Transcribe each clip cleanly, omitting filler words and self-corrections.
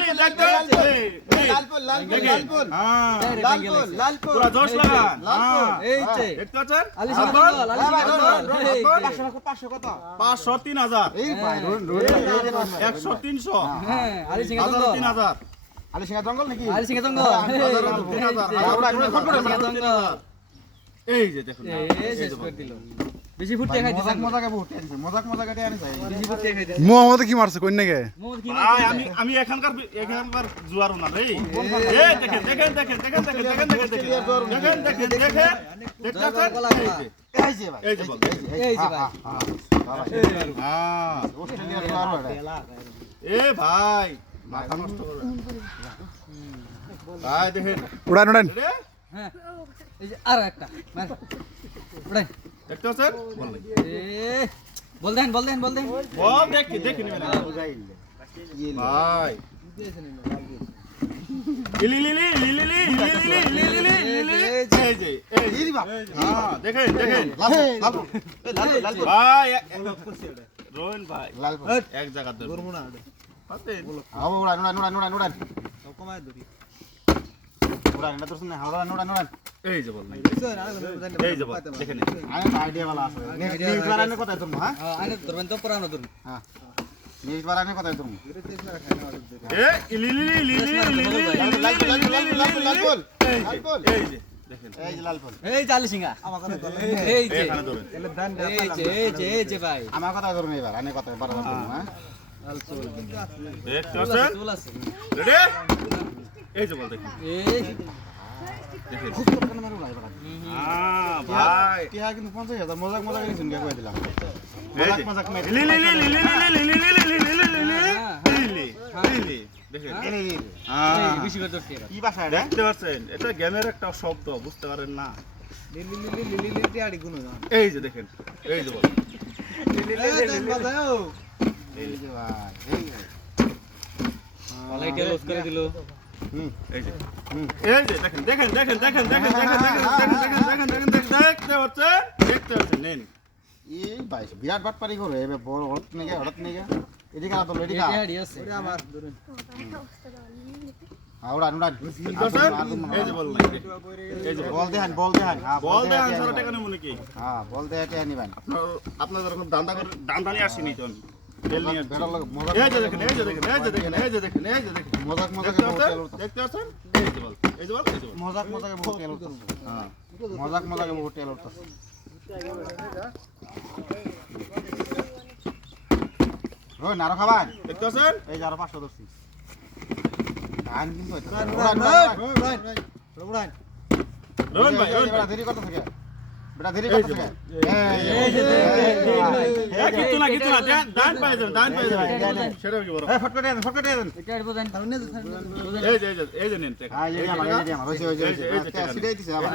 খালি দেখতে লালপুর লালপুর পুরো জোশ লাগান এই যে দেখতে পাচ্ছেন আলী সিংহ দল 500 কত 500 3000 এই ভাই 100 300 হ্যাঁ আলী সিংহ দল 3000 আলী সিংহ জঙ্গল নাকি আলী সিংহ দল 3000 এই যে দেখুন এই শেষ করে দিল বেশি ফুটতে খাইতে মজাকে বহুত আনছে মজাকে আনি যায় বেশি ফুটতে খাইতে মোহাম্মদ কি মারছে কই নাকি মোহাম্মদ কি ভাই আমি এখানকার জুয়ারও না রে এই দেখেন দেখতে এই যে ভাই এই যে বল এই যে ভাই অস্ট্রেলিয়ার জুয়ার এ ভাই মাথা নষ্ট করে ভাই দেখেন উড়ান উড়ান রে হ্যাঁ এই যে আর একটা মার উড়াই দেখতে পাচ্ছেন এ বল দেন বল দেখি নিবেন ভাই এই যে হ্যাঁ দেখেন ভাই রোহন ভাই এক জায়গা ধরবো না এই যে বল এই যে বল দেখেন আইনে ধরবেন তো পুরানো ধরুন এ এই যে দেখেন এই যে আলী সিংহ এই যে এখানে ধরেন এই যে ভাই আমার কথা ধরুন এবার আনে কথা এবার হ্যাঁ দেখতে পাচ্ছেন চুল আছে রেডি এই যে বল দেখেন এই দেখেন খুব কত নাম্বার উড়াই এবার ভাই টিহা কিন্তু 50000 মজাক করে শুনকে কই দিলাম মজাক দেখেন বেশি করে ধরছি এবার কি ভাষা এটা দেখতে পাচ্ছেন এটা জ্ঞানের একটা শব্দ বুঝতে পারেন না আড়ি গুণ এই যে দেখেন এই যে বল এই যে ভাই লাইটে লস করে দিল এই যে দেখেন দেখতে পাচ্ছেন নেন এই ভাই বিরাট বাট পারি করে এবে বড় হঠাৎ নেগে এদিকে না তো এদিকে এডি আছে ওটা আমার উড়ান এই যে বল নাই এই যে বল দেখান হ্যাঁ বল দেন সারা টাকা নেব নাকি হ্যাঁ বল দেখাতে নিবেন আপনার যখন দান্দা নিয়ে আসিনি তো আমি তেল নিয়ে বেড়া লাগে মজা এই যে দেখেন মজাক দেখতে বহুত তেল উঠতাছে দেখতে পাচ্ছেন এই যে বল মজাকে বহুত তেল উঠতাছে হ্যাঁ মজাকে বহুত তেল উঠতাছে ওই নারো খাবান দেখতে পাচ্ছেন এই যে আরো 500 ধরছি ধান কিন্তু রোহন ভাই দেরি করতে থাকে বেটা দেরি করতে থাকে কিছু না দান পাই যাবেন সেটা কি বড় ফটকটে দেন এটা এড বোঝেন এই যে নেন টাকা হ্যাঁ এই যে আমার হইছে সিটাই দিছে আবার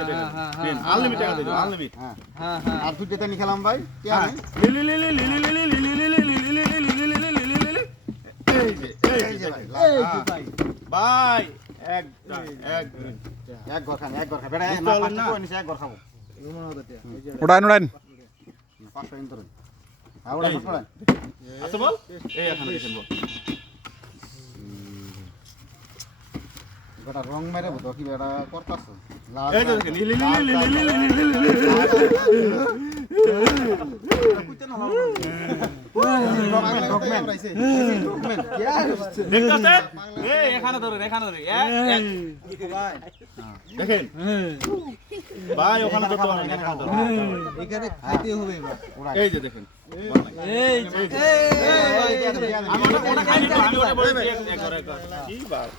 নেন আনলিমিটেড টাকা দিন আনলিমিট হ্যাঁ হ্যাঁ আর দুটো নি খেলাম ভাই কি হ্যাঁ এই যে ভাই এক ঘর খান বেটা বুঝতে পারলেন না? নিচে এক ঘর খাবো উড়ান উড়ান 500 ইন ধরেন আউড়া এই। ফটকড়া আচ্ছা বল এই এখানে দেখেন বল বেটা রং মেরে বতো কি বেটা করতাছ লাল এই যে দেখেন দেখতে এই এখানে ধরেন দেখেন ভাই ওখানে তো এখানে ধরেন এখানে খাইতে হবে এবার এই যে দেখেন এই আমি ওটা খাইনি তো আমি ওটা বলেছি এক ঘরে কি ভাই